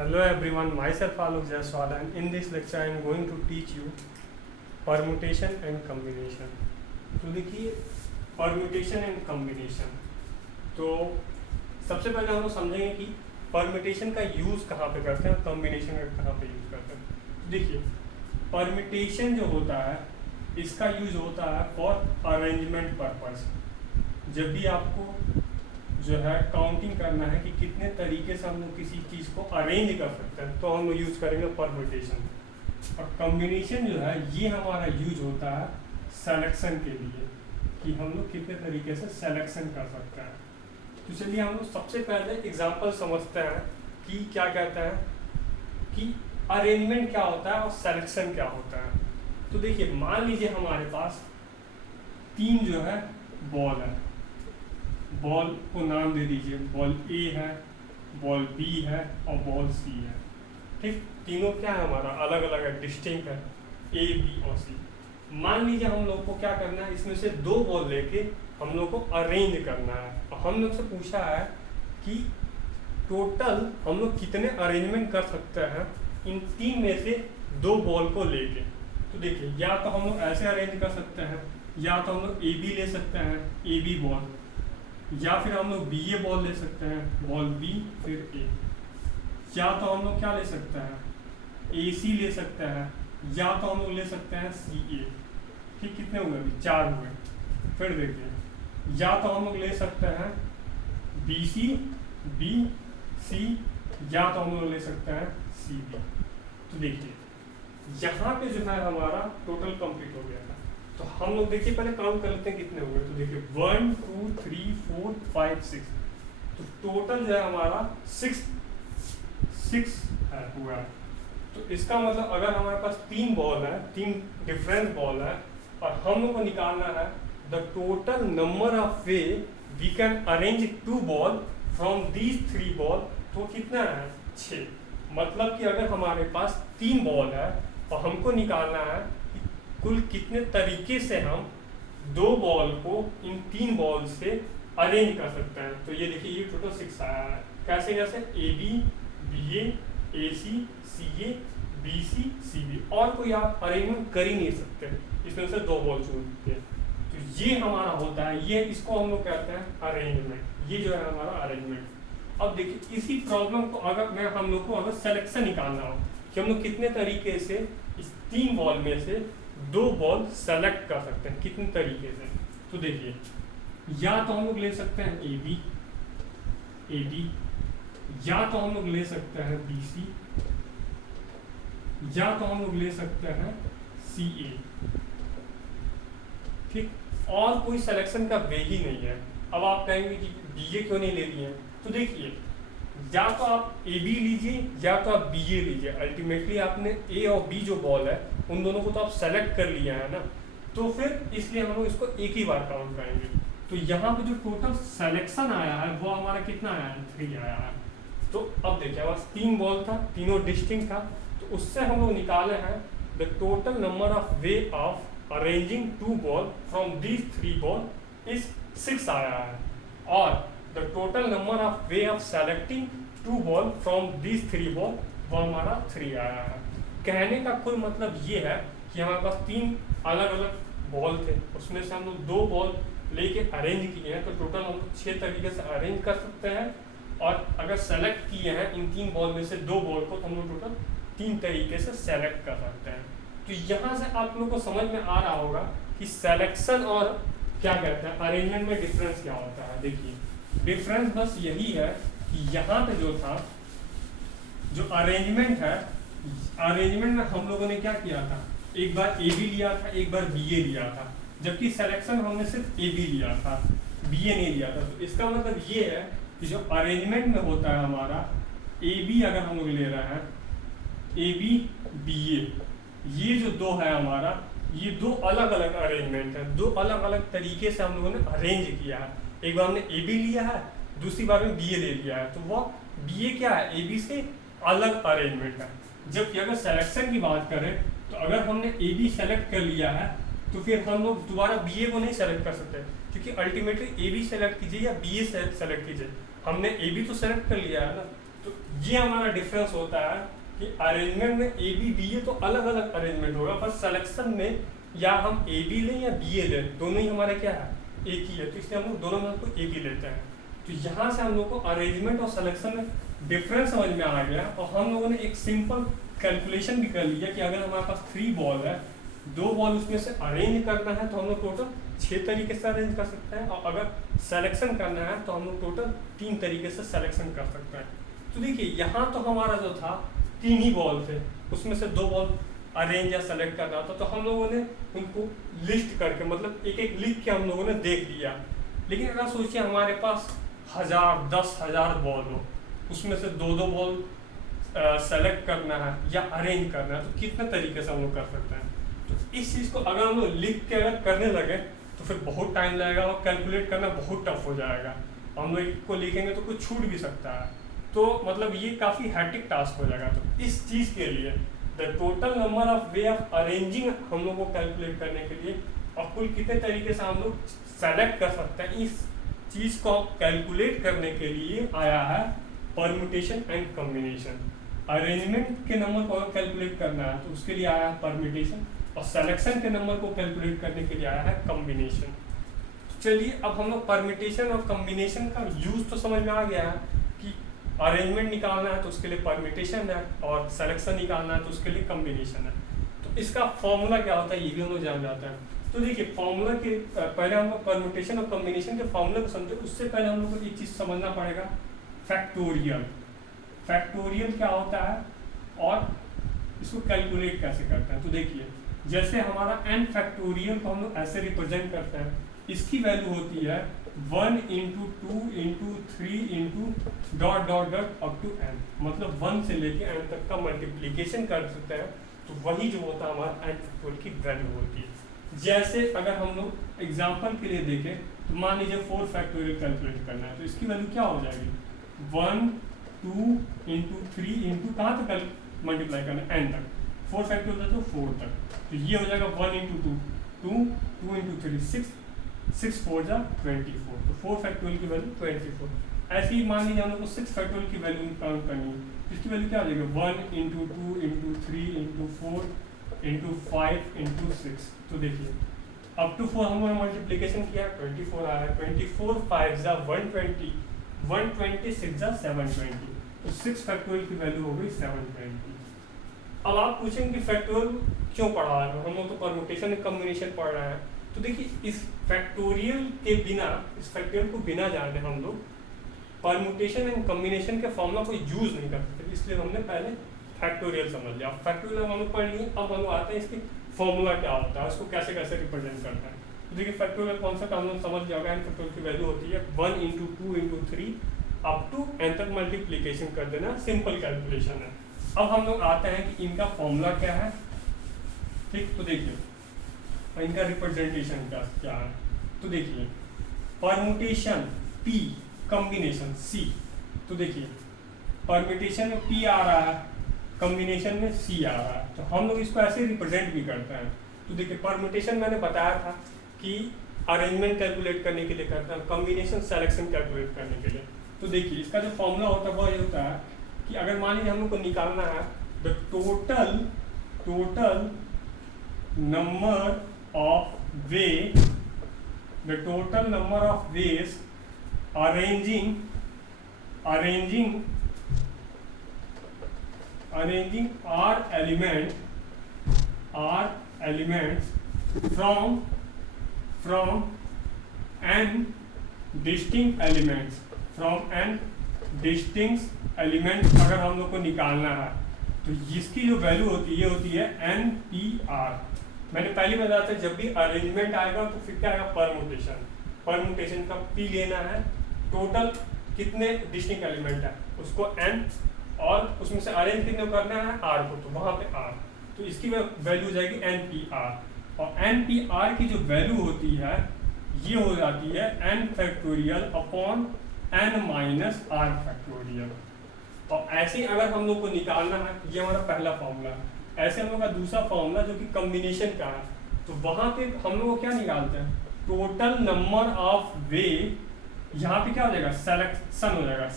Hello everyone, myself Alok Jaiswal and in this lecture I am going to teach you permutation and combination। तो देखिए permutation and combination, तो सबसे पहले हम लोग समझेंगे कि permutation का यूज़ कहाँ पे करते हैं और combination का कहाँ पे यूज़ करते हैं। तो देखिए permutation जो होता है इसका यूज़ होता है फॉर अरेंजमेंट पर्पस। जब भी आपको जो है काउंटिंग करना है कि कितने तरीके से हम लोग किसी चीज़ को अरेंज कर सकते हैं तो हम लोग यूज़ करेंगे परम्यूटेशन। और कॉम्बिनेशन जो है ये हमारा यूज होता है सेलेक्शन के लिए कि हम लोग कितने तरीके से सेलेक्शन कर सकते हैं। तो चलिए हम लोग सबसे पहले एग्जांपल समझते हैं कि क्या कहता है कि अरेंजमेंट क्या होता है और सेलेक्शन क्या होता है। तो देखिए मान लीजिए हमारे पास तीन जो है बॉल है, बॉल को नाम दे दीजिए, बॉल ए है, बॉल बी है और बॉल सी है। ठीक, तीनों क्या है हमारा अलग अलग है, डिस्टिंक्ट है, ए बी और सी। मान लीजिए हम लोग को क्या करना है, इसमें से दो बॉल लेके हम लोग को अरेंज करना है और हम लोग से पूछा है कि टोटल हम लोग कितने अरेंजमेंट कर सकते हैं इन तीन में से दो बॉल को लेके। तो देखिए या तो हम लोग ऐसे अरेंज कर सकते हैं, या तो हम लोग ए बी ले सकते हैं, ए बी बॉल, या फिर हम लोग बी ए बॉल ले सकते हैं, बॉल बी फिर ए, या तो हम लोग क्या ले सकते हैं ए सी ले सकते हैं, या तो हम लोग ले सकते हैं सी ए। ठीक, कितने हुए अभी? चार हुए। फिर देखिए या तो हम लोग ले सकते हैं बी सी बी सी, या तो हम लोग ले सकते हैं सी बी। तो देखिए यहाँ पे जो है हमारा टोटल कंप्लीट हो गया था। तो हम लोग देखिए पहले काउंट कर लेते हैं कितने हुए। तो देखिए 1 2 3 4 5 6, तो टोटल जो है हमारा 6 है हुआ। तो इसका मतलब अगर हमारे पास तीन बॉल है, तीन डिफरेंट बॉल है और हम लोग को निकालना है the total number of way we can arrange two ball from these three ball, तो कितना है 6। मतलब कि अगर हमारे पास तीन बॉल है और हमको निकालना है कुल कितने तरीके से हम दो बॉल को इन तीन बॉल से अरेंज कर सकते हैं। तो ये देखिए ये टोटल 6 आया है। कैसे कैसे? A B B A C C A B C C B, और कोई आप अरेंजमेंट कर ही नहीं सकते इसमें से दो बॉल चुन के। तो ये हमारा होता है, ये इसको हम लोग कहते हैं अरेंजमेंट। ये जो है हमारा अरेंजमेंट। अब देखिए इसी प्रॉब्लम को अगर मैं हम लोग को अगर सेलेक्शन निकालना हो कि हम लोग कितने तरीके से इस तीन बॉल में से दो बॉल सेलेक्ट कर सकते हैं, कितने तरीके से। तो देखिए या तो हम लोग ले सकते हैं ए बी, या तो हम लोग ले सकते हैं बी सी, या तो हम लोग ले सकते हैं सी ए। ठीक, और कोई सिलेक्शन का वे ही नहीं है। अब आप कहेंगे कि बी ए क्यों नहीं ले लिए? तो देखिए या तो आप ए बी लीजिए या तो आप बी ए लीजिए, अल्टीमेटली आपने ए और बी जो बॉल है उन दोनों को तो आप सेलेक्ट कर लिया है ना, तो फिर इसलिए हम लोग इसको एक ही बार काउंट करेंगे। तो यहाँ पे जो टोटल सिलेक्शन आया है वो हमारा कितना आया है? 3 आया है। तो अब देखिए बस तीन बॉल था, तीनों डिस्टिंक्ट था, तो उससे हम लोग निकाले हैं the total number of way of arranging two ball from these three ball is 6 आया है, और the total number of way of selecting two ball from these three ball वो हमारा 3 आया है। कहने का कुल मतलब ये है कि हमारे पास तीन अलग अलग बॉल थे, उसमें से हम लोग दो बॉल लेके अरेंज किए हैं, तो टोटल हम लोग 6 तरीके से अरेंज कर सकते हैं। और अगर सेलेक्ट किए हैं इन तीन बॉल में से दो बॉल को, तो हम लोग टोटल 3 तरीके से सेलेक्ट कर सकते हैं। तो यहाँ से आप लोग को समझ में आ रहा होगा कि सेलेक्शन और क्या कहते हैं अरेंजमेंट में डिफरेंस क्या होता है। देखिए डिफरेंस बस यही है कि यहाँ पे जो था जो अरेंजमेंट है, अरेंजमेंट में हम लोगों ने क्या किया था, एक बार ए बी लिया था, एक बार बी ए लिया था, जबकि सिलेक्शन हमने सिर्फ ए बी लिया था, बी ए नहीं लिया था। तो इसका मतलब ये है कि जो अरेंजमेंट में होता है हमारा ए बी अगर हम लोग ले रहे हैं ए बी बी ए, ये जो दो है हमारा, ये दो अलग अलग अरेंजमेंट है, दो अलग अलग तरीके से हम लोगों ने अरेंज किया है। एक बार हमने ए बी लिया है, दूसरी बार में बी ए ले लिया है, तो वो बी ए क्या है, ए बी से अलग अरेंजमेंट है। जबकि अगर सिलेक्शन की बात करें तो अगर हमने ए बी सेलेक्ट कर लिया है तो फिर हम लोग दोबारा बी ए को नहीं सेलेक्ट कर सकते, क्योंकि अल्टीमेटली ए बी सेलेक्ट कीजिए या बी ए सेलेक्ट कीजिए, हमने ए बी तो सेलेक्ट कर लिया है ना। तो ये हमारा डिफरेंस होता है कि अरेंजमेंट में ए बी बी ए तो अलग अलग अरेंजमेंट होगा, पर सिलेक्शन में या हम ए बी लें या बी ए लें, दोनों ही हमारे क्या है, एक ही है, तो इसलिए हम लोग दोनों में को एक ही लेते हैं। तो यहाँ से हम लोग को अरेंजमेंट और सिलेक्शन में डिफरेंस समझ में आ गया, और हम लोगों ने एक सिंपल कैलकुलेशन भी कर लिया कि अगर हमारे पास 3 बॉल है, 2 बॉल उसमें से अरेंज करना है तो हम लोग टोटल 6 तरीके से अरेंज कर सकते हैं, और अगर सेलेक्शन करना है तो हम लोग टोटल 3 तरीके से सेलेक्शन कर सकते हैं। तो देखिए यहाँ तो हमारा जो था 3 ही बॉल थे, उसमें से 2 बॉल अरेंज या सेलेक्ट करना था, तो हम लोगों ने उनको लिस्ट करके मतलब एक एक लिख के हम लोगों ने देख लिया। लेकिन अगर सोचिए हमारे पास 1000 10,000 बॉल हो, उसमें से 2-2 बॉल सेलेक्ट करना है या अरेंज करना है, तो कितने तरीके से हम लोग कर सकते हैं। तो इस चीज़ को अगर हम लोग लिख के अगर करने लगे तो फिर बहुत टाइम लगेगा और कैलकुलेट करना बहुत टफ हो जाएगा। हम लोग को लिखेंगे तो कुछ छूट भी सकता है, तो मतलब ये काफ़ी हैक्टिक टास्क हो जाएगा। तो इस चीज़ के लिए the total number of way of arranging हम लोग को कैलकुलेट करने के लिए और कुल कितने तरीके से हम लोग सेलेक्ट कर सकते हैं, इस चीज़ को कैलकुलेट करने के लिए आया है परम्यूटेशन एंड कॉम्बिनेशन। अरेंजमेंट के नंबर को कैलकुलेट करना है तो उसके लिए आया है परम्यूटेशन, और सिलेक्शन के नंबर को कैलकुलेट करने के लिए आया है कॉम्बिनेशन। चलिए अब हम लोग परम्यूटेशन और कॉम्बिनेशन का यूज तो समझ में आ गया है कि अरेंजमेंट निकालना है तो उसके लिए परम्यूटेशन है, और सिलेक्शन निकालना है तो उसके लिए कॉम्बिनेशन है। तो इसका फॉर्मूला क्या होता है ये भी हम लोग जान जाते हैं। तो देखिए फॉर्मूला के पहले हम लोग परम्यूटेशन और कॉम्बिनेशन के फॉर्मूला को समझे, उससे पहले हम लोग को एक चीज़ समझना पड़ेगा, फैक्टोरियल। फैक्टोरियल क्या होता है और इसको कैलकुलेट कैसे करते हैं। तो देखिए जैसे हमारा n फैक्टोरियल को हम लोग ऐसे रिप्रेजेंट करते हैं, इसकी वैल्यू होती है 1 × 2 × 3 × dot dot dot up to n, मतलब 1 से लेके n तक का मल्टीप्लीकेशन कर सकते हैं, तो वही जो होता है हमारा n फैक्टोरियल की वैल्यू होती है। जैसे अगर हम लोग एग्जाम्पल के लिए देखें तो मान लीजिए 4 फैक्टोरियल कैलकुलेट करना है, तो इसकी वैल्यू क्या हो जाएगी 1 2 × 3 × कहाँ तक मल्टीप्लाई करना है n तक, 4 फैक्टोरियल तो 4 तक, तो ये हो जाएगा 1 × 2 2 2 × 3 6 6 4 जा 24, तो 4 फैक्टोरियल की वैल्यू 24। ऐसे ही मान लीजिए हम लोग को 6 फैक्टोरियल की वैल्यू काउंट करनी है, इसकी वैल्यू क्या हो जाएगी 1 × 2 × 3 × 4 × 5 × 6। तो देखिए अप टू 4 हमने मल्टीप्लिकेशन किया 24 आ रहा है, 24 5 जा 120 126 जा 720, तो 6 फैक्टोरियल की वैल्यू हो गई 720। अब आप पूछेंगे कि फैक्टोरियल क्यों पढ़ा रहे हो, हम लोग तो परम्यूटेशन एंड कॉम्बिनेशन पढ़ रहे हैं। तो देखिए इस फैक्टोरियल के बिना, इस फैक्टोरियल को बिना जाने हम लोग परम्यूटेशन एंड कॉम्बिनेशन के फॉर्मूला को यूज नहीं कर सकते, इसलिए हमने पहले फैक्टोरियल समझ लिया। फैक्टोरियल हम लोग पढ़ लिए, अब हम लोग आते हैं इसकी फॉर्मूला क्या होता है, उसको कैसे कैसे रिप्रेजेंट करता है। तो देखिए फैक्टोरियल कॉन्सेप्ट हम लोग समझ लिया होगा, n फैक्टोरियल की वैल्यू होती है 1 × 2 × 3 अप टू n तक मल्टीप्लिकेशन कर देना, सिंपल कैलकुलेशन है। अब हम लोग आते हैं कि इनका फॉर्मूला क्या है, ठीक। तो देखिए इनका रिप्रेजेंटेशन क्या है, तो देखिए परम्यूटेशन P, कॉम्बिनेशन C। तो देखिए परम्यूटेशन में P आ रहा है, कॉम्बिनेशन में C आ रहा है, तो हम लोग इसको ऐसे रिप्रेजेंट भी करते हैं। तो देखिए परम्यूटेशन मैंने बताया था कि अरेंजमेंट कैलकुलेट करने के लिए करते हैं, कॉम्बिनेशन सिलेक्शन कैलकुलेट करने के लिए। तो देखिए इसका जो फॉर्मूला होता है वो ये होता है कि अगर मान लीजिए हम लोग को निकालना है the total number of veg arranging R elements from n distinct elements अगर हम लोग को निकालना है तो इसकी जो वैल्यू होती है ये होती है NPR। मैंने पहले बताया था जब भी अरेंजमेंट आएगा तो फिर क्या आएगा परम्यूटेशन का P लेना है, टोटल कितने डिस्टिंक्ट एलिमेंट है उसको n, और उसमें से अरेंज कितने करना है R को, तो वहाँ पे R, तो इसकी वैल्यू हो जाएगी NPR। और NPR की जो वैल्यू होती है ये हो जाती है n factorial upon n minus r factorial. और ऐसे ही अगर हम लोग को निकालना है, ये हमारा पहला फॉर्मूला, ऐसे हम लोग का दूसरा फॉर्मूला जो कि कॉम्बिनेशन का है, तो वहाँ पे हम लोग क्या निकालते हैं टोटल नंबर ऑफ वे, यहाँ पे क्या हो जाएगा सेलेक्शन हो जाएगा,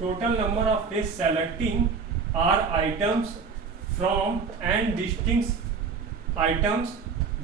total number of ways selecting r items from n distinct items,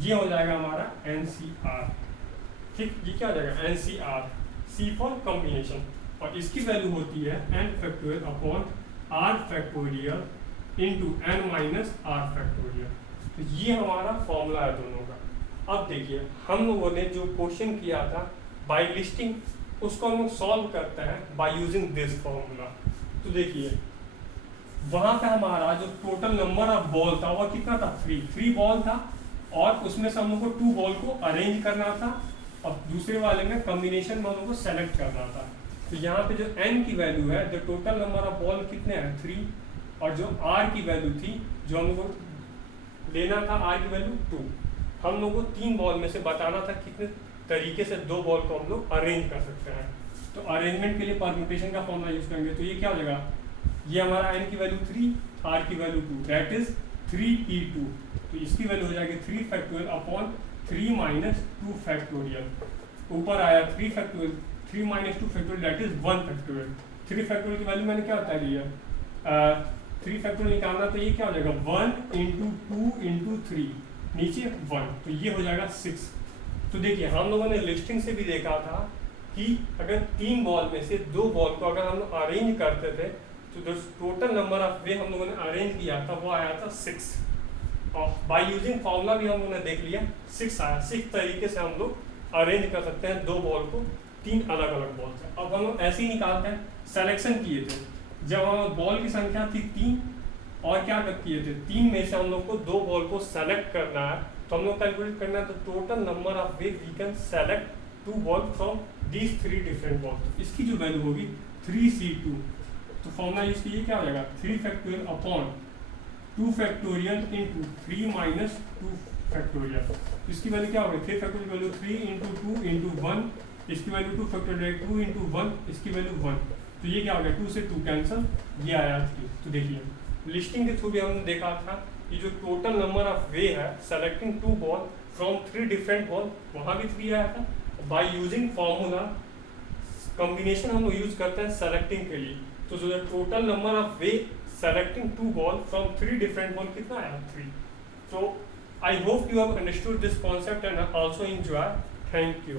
ये हो जाएगा हमारा NCR। ठीक, ये क्या हो जाएगा NCR, C फॉर कॉम्बिनेशन, और इसकी वैल्यू होती है n factorial upon r factorial into n minus r factorial. तो ये हमारा फॉर्मूला है दोनों का। अब देखिए हम लोगों ने जो क्वेश्चन किया था बाय लिस्टिंग, उसको हम लोग सॉल्व करते हैं बाय यूजिंग दिस फॉर्मूला। तो देखिए वहां पे हमारा जो टोटल नंबर ऑफ बॉल था वो कितना था, 3 बॉल था, और उसमें से हम लोग को 2 बॉल को अरेंज करना था, और दूसरे वाले में कॉम्बिनेशन में हम लोग को सेलेक्ट करना था। तो यहाँ पे जो n की वैल्यू है, the total number of ball कितने हैं 3, और जो r की वैल्यू थी जो हम लोग को लेना था r की वैल्यू 2। हम लोग को 3 बॉल में से बताना था कितने तरीके से 2 बॉल को हम लोग अरेंज कर सकते हैं। तो अरेंजमेंट के लिए परम्यूटेशन का फॉर्मूला यूज करेंगे। तो ये क्या हो जाएगा, ये हमारा n की वैल्यू 3, r की वैल्यू 2, दैट इज 3p2। तो इसकी वैल्यू हो जाएगी 3 फैक्टोरियल अपॉन 3 माइनस 2 फैक्टोरियल। ऊपर आया 3 factorial, 3 minus 2 factorial that is 1 factorial. 3 factorial की वैल्यू मैंने क्या बता दी है, 3 फैक्टोरियल निकालना, तो ये क्या हो जाएगा 1 इंटू 2 इंटू 3, नीचे 1, तो ये हो जाएगा 6। तो देखिए हम लोगों ने लिस्टिंग से भी देखा था कि अगर 3 बॉल में से 2 बॉल को अगर हम लोग अरेंज करते थे तो जो टोटल नंबर ऑफ वे हम लोगों ने अरेंज किया था वो आया था 6, और बाय यूजिंग फॉर्मूला भी हम लोगों ने देख लिया 6 आया। 6 तरीके से हम लोग अरेंज कर सकते हैं 2 बॉल को 3 अलग अलग बॉल से। अब हम लोग ऐसे ही निकालते हैं, सिलेक्शन किए थे जब हम बॉल की संख्या थी 3, और क्या किए थे 3 में से हम लोग को 2 बॉल को सेलेक्ट करना है, तो हम लोग कैलकुलेट करना है तो total number of way we can select 2 ball from these 3 different balls. इसकी जो वैल्यू होगी 3c2। तो फॉर्मूला यूज कीजिए, क्या हो जाएगा 3 factorial upon 2 factorial into 3 minus 2 factorial. इसकी वैल्यू क्या होगी, 3 फैक्टोरियल वैल्यू 3 इंटू 2 इंटू 1, इसकी वैल्यू 2 फैक्टोरियल 2 इंटू 1, इसकी वैल्यू 1। तो ये क्या हो गया 2 से 2 कैंसिल, ये आया 3। तो देखिए लिस्टिंग के थ्रू भी हमने देखा था कि जो टोटल नंबर ऑफ वे है selecting 2 ball from 3 different ball, वहाँ भी 3 आया था। बाय यूजिंग फॉर्मूला कॉम्बिनेशन हम लोग यूज करते हैं सेलेक्टिंग के लिए। तो जो total number of way selecting 2 ball from 3 different ball कितना आया 3। तो I hope you have understood this concept and also enjoy. Thank you.